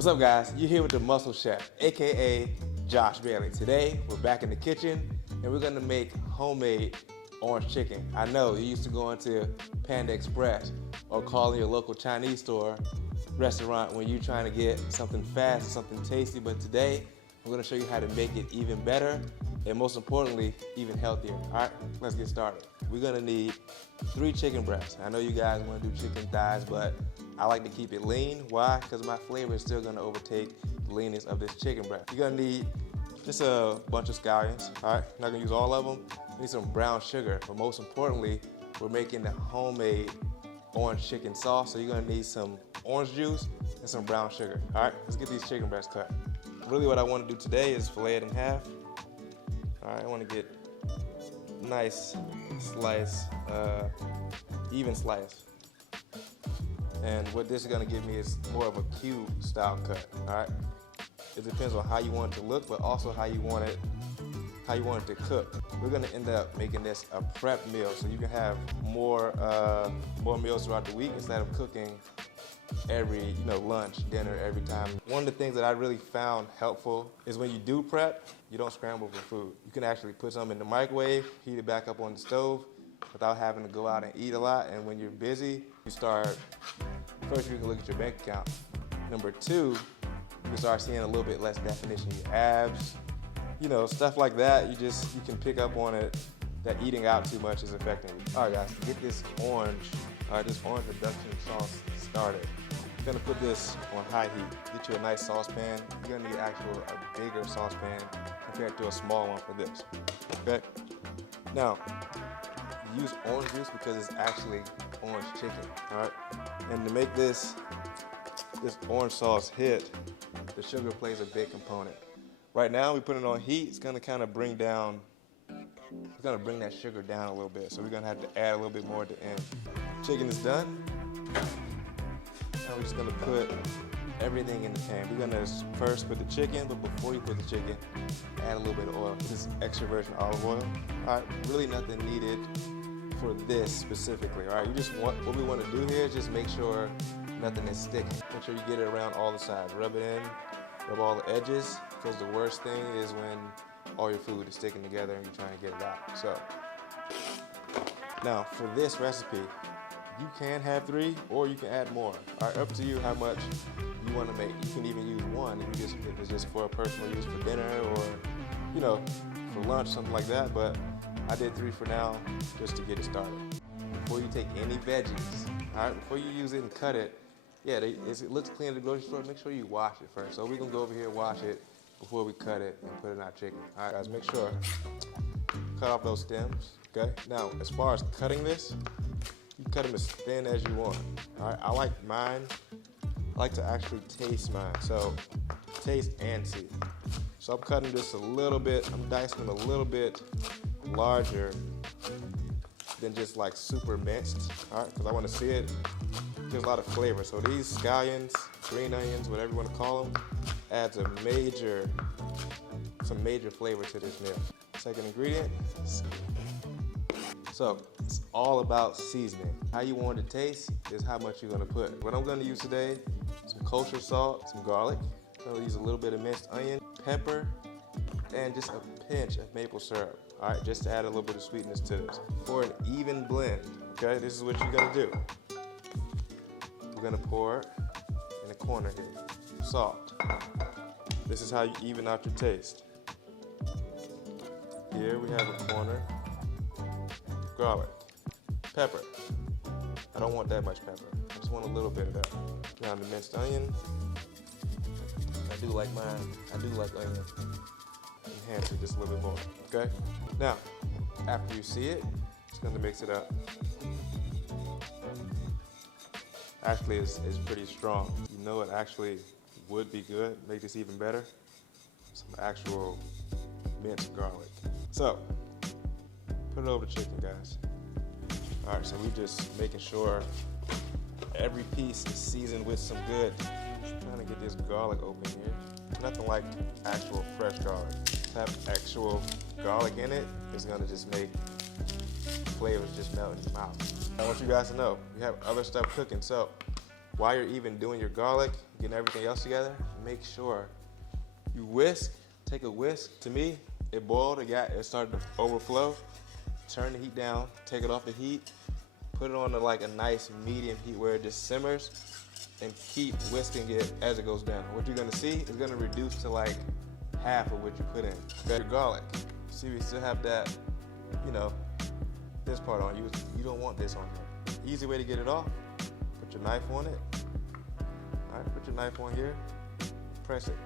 What's up, guys? You're here with the Muscle Chef, a.k.a. Josh Bailey. Today, we're back in the kitchen, and we're gonna make homemade orange chicken. I know you used to go into Panda Express or calling your local Chinese store, restaurant when you're trying to get something fast, something tasty, but today, I'm gonna show you how to make it even better, and most importantly, even healthier. All right, let's get started. We're gonna need 3 chicken breasts. I know you guys wanna do chicken thighs, but I like to keep it lean. Why? Because my flavor is still gonna overtake the leanness of this chicken breast. You're gonna need just a bunch of scallions, all right? Not gonna use all of them. You need some brown sugar, but most importantly, we're making the homemade orange chicken sauce, so you're gonna need some orange juice and some brown sugar, all right? Let's get these chicken breasts cut. Really what I wanna do today is fillet it in half. All right, I wanna get nice slice, even slice. And what this is gonna give me is more of a cube style cut, all right? It depends on how you want it to look, but also how you want it to cook. We're gonna end up making this a prep meal, so you can have more meals throughout the week instead of cooking every, lunch, dinner, every time. One of the things that I really found helpful is when you do prep, you don't scramble for food. You can actually put something in the microwave, heat it back up on the stove without having to go out and eat a lot. And when you're busy, first you can look at your bank account. Number 2, you can start seeing a little bit less definition in your abs, stuff like that. You can pick up on it that eating out too much is affecting you. All right, guys, to get this orange reduction sauce started, you're gonna put this on high heat. Get you a nice saucepan. You're gonna need a bigger saucepan compared to a small one for this, okay? Now, use orange juice because it's actually orange chicken, all right? And to make this orange sauce hit, the sugar plays a big component. Right now, we put it on heat. It's gonna kind of bring that sugar down a little bit. So we're gonna have to add a little bit more at the end. Chicken is done. Now we're just gonna put everything in the pan. We're gonna first put the chicken, but before you put the chicken, add a little bit of oil. This is extra virgin olive oil. All right, really nothing needed for this specifically, all right? What we wanna do here is just make sure nothing is sticking. Make sure you get it around all the sides. Rub it in, rub all the edges, because the worst thing is when all your food is sticking together and you're trying to get it out. So, now for this recipe, you can have 3 or you can add more. All right, up to you how much you wanna make. You can even use 1 if it's just for a personal use for dinner or, for lunch, something like that. But I did 3 for now, just to get it started. Before you take any veggies, all right, before you use it and cut it, it looks clean at the grocery store, make sure you wash it first. So we're gonna go over here and wash it before we cut it and put it in our chicken. All right, guys, make sure, cut off those stems, okay? Now, as far as cutting this, you can cut them as thin as you want. All right, I like to actually taste mine. So, taste and see. So I'm cutting this a little bit, I'm dicing them a little bit larger than just like super minced, all right? Because I want to see it. There's a lot of flavor. So these scallions, green onions, whatever you want to call them, adds some major flavor to this meal. Second ingredient, so it's all about seasoning. How you want it to taste is how much you're gonna put. What I'm gonna use today, some kosher salt, some garlic. I'm gonna use a little bit of minced onion, pepper, and just a pinch of maple syrup. All right, just to add a little bit of sweetness to this. For an even blend, okay, this is what you're gonna do. We're gonna pour in a corner here, salt. This is how you even out your taste. Here we have a corner, garlic, pepper. I don't want that much pepper. I just want a little bit of that. Now the minced onion. I do like onion. Enhance it just a little bit more, okay? Now, after you see it, just gonna mix it up. Actually, it's pretty strong. You know it actually would be good, make this even better. Some actual minced garlic. So, put it over the chicken, guys. All right, so we're just making sure every piece is seasoned with some good. Trying to get this garlic open here. Nothing like actual fresh garlic. Have actual garlic in it is gonna just make flavors just melt in your mouth. I want you guys to know, we have other stuff cooking, so while you're even doing your garlic, getting everything else together, make sure you whisk, take a whisk. To me, it boiled, it started to overflow. Turn the heat down, take it off the heat, put it on to like a nice medium heat where it just simmers, and keep whisking it as it goes down. What you're gonna see is gonna reduce to like half of what you put in. Okay, your garlic. See, we still have that, you know, this part on. You don't want this on here. Easy way to get it off, put your knife on it. All right, put your knife on here, press it.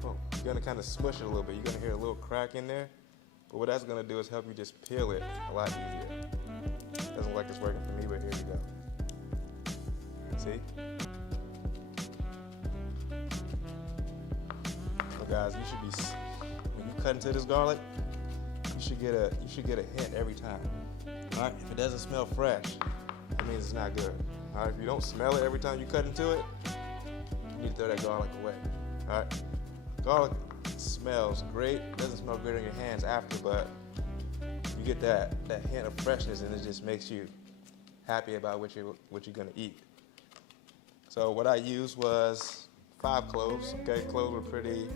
Boom. You're gonna kind of smush it a little bit. You're gonna hear a little crack in there, but what that's gonna do is help you just peel it a lot easier. Doesn't look like it's working for me, but here you go. See? So guys, you should be, when you cut into this garlic, you should get a hint every time. All right, if it doesn't smell fresh, that means it's not good. All right, if you don't smell it every time you cut into it, you need to throw that garlic away. All right, garlic smells great. It doesn't smell great on your hands after, but you get that hint of freshness, and it just makes you happy about what you're gonna eat. So what I used was 5 cloves. Okay, cloves were pretty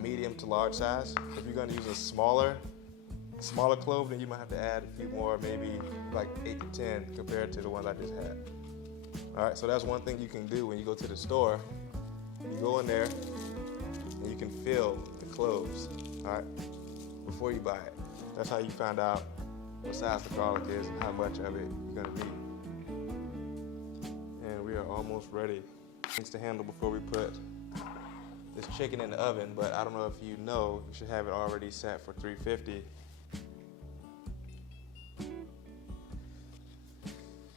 medium to large size. If you're gonna use a smaller clove, then you might have to add a few more, maybe like 8 to 10 compared to the ones I just had. All right, so that's one thing you can do when you go to the store. You go in there and you can feel the cloves, all right, before you buy it. That's how you find out what size the garlic is and how much of it you're gonna need. And we are almost ready. Things to handle before we put this chicken in the oven, but I don't know if you know, you should have it already set for 350.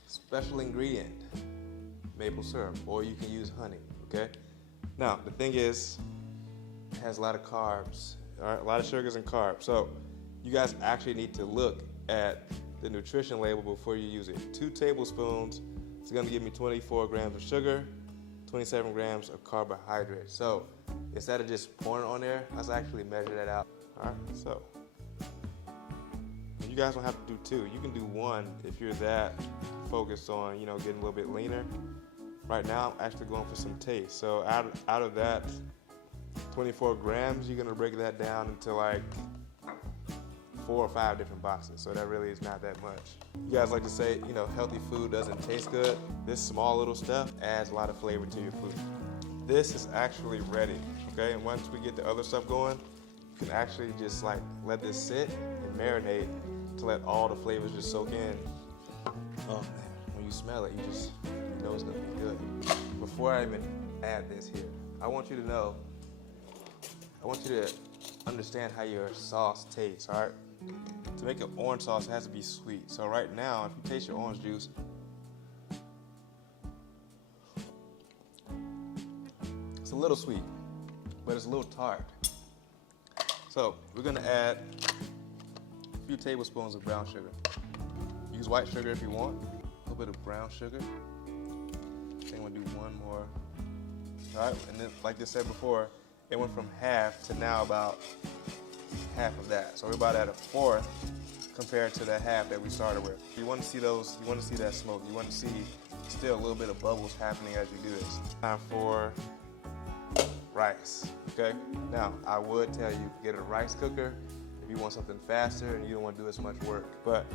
Special ingredient, maple syrup, or you can use honey, okay? Now, the thing is, it has a lot of carbs, all right? A lot of sugars and carbs. So you guys actually need to look at the nutrition label before you use it. 2 tablespoons is gonna give me 24 grams of sugar, 27 grams of carbohydrates. So instead of just pouring it on there, let's actually measure that out. All right, so you guys don't have to do 2. You can do 1 if you're that focused on, you know, getting a little bit leaner. Right now, I'm actually going for some taste. So out of that 24 grams, you're gonna break that down into like 4 or 5 different boxes. So that really is not that much. You guys like to say, you know, healthy food doesn't taste good. This small little stuff adds a lot of flavor to your food. This is actually ready, okay? And once we get the other stuff going, you can actually just like let this sit and marinate to let all the flavors just soak in. Oh man, when you smell it, you know it's gonna be good. Before I even add this here, I want you to understand how your sauce tastes, all right? To make an orange sauce, it has to be sweet. So right now, if you taste your orange juice, it's a little sweet, but it's a little tart. So we're gonna add a few tablespoons of brown sugar. Use white sugar if you want. A little bit of brown sugar. I think we'll do 1 more. All right, and then like I said before, it went from half to now about half of that. So we're about at a 1/4 compared to that half that we started with. You want to see those, you want to see that smoke. You want to see still a little bit of bubbles happening as you do this. Time for rice, okay? Now, I would tell you, get a rice cooker if you want something faster and you don't want to do as much work. But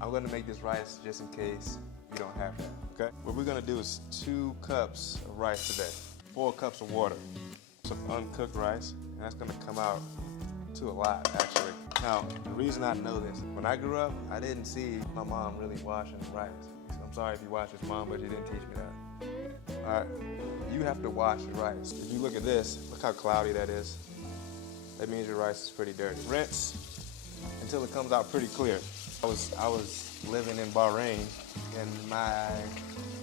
I'm gonna make this rice just in case you don't have that, okay? What we're gonna do is 2 cups of rice today, 4 cups of water, some uncooked rice, and that's gonna come out to a lot, actually. Now, the reason I know this, when I grew up, I didn't see my mom really washing the rice. So I'm sorry if you watch this, Mom, but you didn't teach me that. All right, you have to wash your rice. If you look at this, look how cloudy that is. That means your rice is pretty dirty. Rinse until it comes out pretty clear. I was living in Bahrain, and my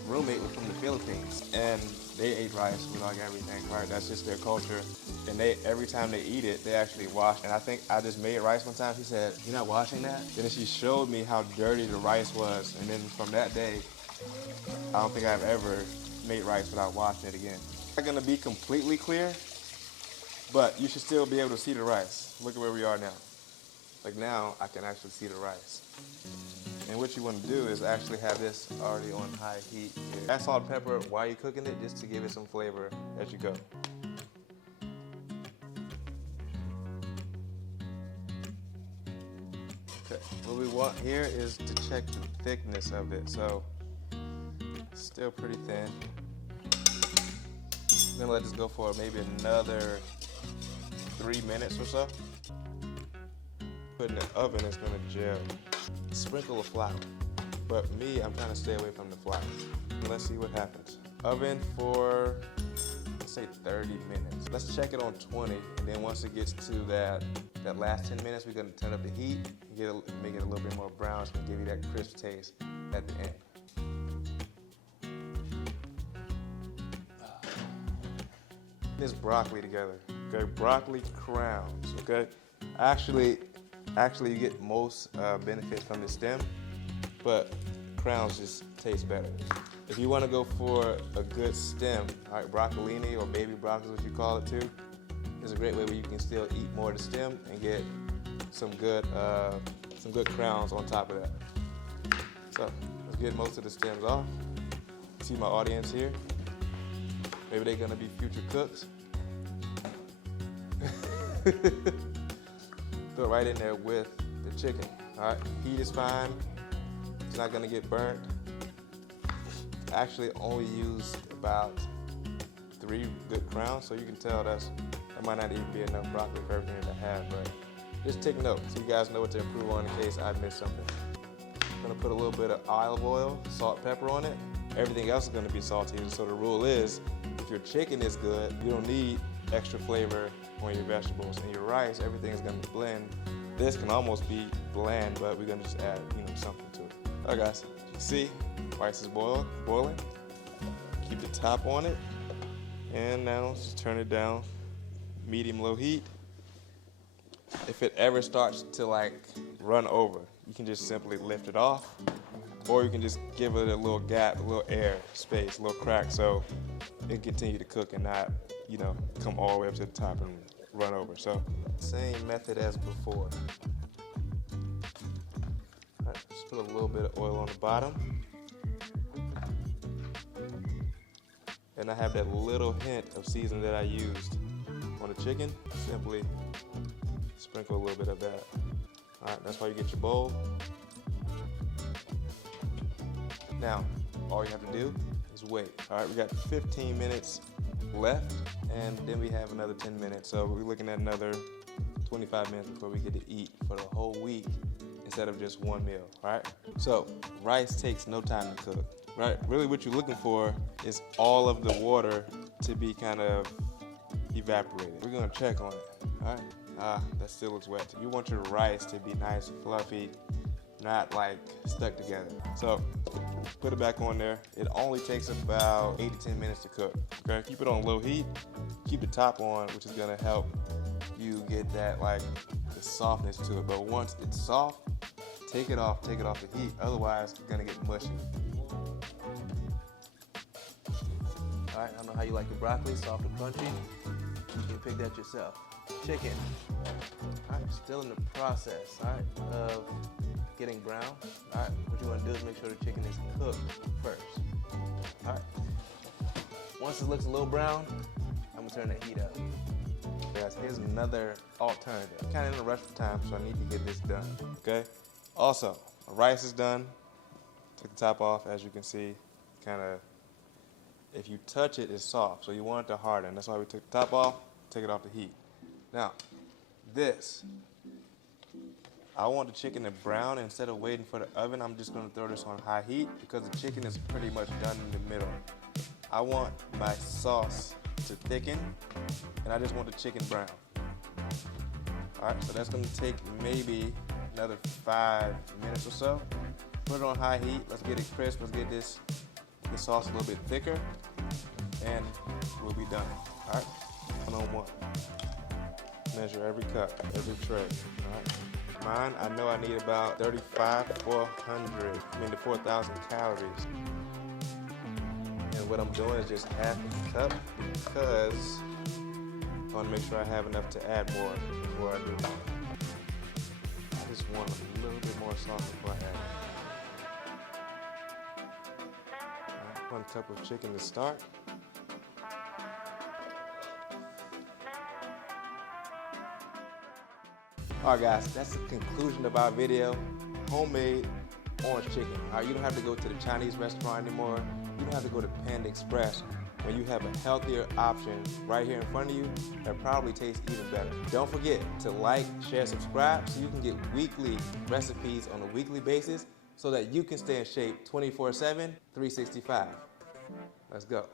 roommate was from the Philippines, and they ate rice with like everything, right? That's just their culture. And every time they eat it, they actually wash. And I think I just made rice one time. She said, "You're not washing that?" And then she showed me how dirty the rice was. And then from that day, I don't think I've ever made rice without washing it again. It's not gonna be completely clear, but you should still be able to see the rice. Look at where we are now. Like now, I can actually see the rice. And what you want to do is actually have this already on high heat. Add salt and pepper while you're cooking it, just to give it some flavor as you go. Okay, what we want here is to check the thickness of it. So, still pretty thin. I'm gonna let this go for maybe another 3 minutes or so. Put in the oven, it's gonna gel. Sprinkle of flour. But me, I'm trying to stay away from the flour. Let's see what happens. Oven for, let's say 30 minutes. Let's check it on 20, and then once it gets to that last 10 minutes, we're gonna turn up the heat and make it a little bit more brown. It's gonna give you that crisp taste at the end. This broccoli together, okay? Broccoli crowns, okay? Actually, you get most benefits from the stem, but crowns just taste better. If you want to go for a good stem, all right, broccolini or baby broccoli, what you call it too, is a great way where you can still eat more of the stem and get some good crowns on top of that. So let's get most of the stems off. See my audience here. Maybe they're gonna be future cooks. Throw it right in there with the chicken. All right, heat is fine. It's not gonna get burnt. I actually only used about 3 good crowns, so you can tell that might not even be enough broccoli for everything that I have, but just take note so you guys know what to improve on in case I missed something. I'm gonna put a little bit of olive oil, salt, pepper on it. Everything else is gonna be salty, so the rule is, if your chicken is good, you don't need extra flavor on your vegetables. And your rice, everything is gonna blend. This can almost be bland, but we're gonna just add, something to it. All right, guys, you can see, rice is boiling. Keep the top on it, and now just turn it down, medium-low heat. If it ever starts to run over, you can just simply lift it off, or you can just give it a little gap, a little air space, a little crack, so it can continue to cook and not, come all the way up to the top and run over. So, same method as before. All right, just put a little bit of oil on the bottom. And I have that little hint of seasoning that I used on the chicken. Simply sprinkle a little bit of that. All right, that's why you get your bowl. Now, all you have to do is wait. All right, we got 15 minutes left, and then we have another 10 minutes. So we're looking at another 25 minutes before we get to eat for the whole week instead of just one meal, all right? So rice takes no time to cook, right? Really what you're looking for is all of the water to be kind of evaporated. We're gonna check on it, all right? That still looks wet. You want your rice to be nice and fluffy, not stuck together. So put it back on there. It only takes about 8 to 10 minutes to cook, okay? Keep it on low heat, keep the top on, which is gonna help you get that the softness to it. But once it's soft, take it off the heat, otherwise it's gonna get mushy. All right, I don't know how you like your broccoli, soft or crunchy. You can pick that yourself. Chicken, all right, still in the process, all right, of getting brown. All right, what you want to do is make sure the chicken is cooked first. All right, once it looks a little brown, I'm gonna turn the heat up. Guys, here's another alternative. I'm kind of in a rush for time, so I need to get this done, okay? Also, rice is done. Took the top off, as you can see, if you touch it, it's soft, so you want it to harden. That's why we took the top off, take it off the heat. Now, I want the chicken to brown. Instead of waiting for the oven, I'm just gonna throw this on high heat because the chicken is pretty much done in the middle. I want my sauce to thicken, and I just want the chicken brown. All right, so that's gonna take maybe another 5 minutes or so. Put it on high heat, let's get it crisp, let's get the sauce a little bit thicker, and we'll be done. All right, 1-on-1. Measure every cup, every tray, all right? Mine, I know I need about 4,000 calories. And what I'm doing is just half a cup because I want to make sure I have enough to add more before I do. I just want a little bit more sauce before I add it. 1 cup of chicken to start. All right, guys, that's the conclusion of our video. Homemade orange chicken. All right, you don't have to go to the Chinese restaurant anymore. You don't have to go to Panda Express when you have a healthier option right here in front of you that probably tastes even better. Don't forget to like, share, subscribe so you can get weekly recipes on a weekly basis so that you can stay in shape 24/7, 365. Let's go.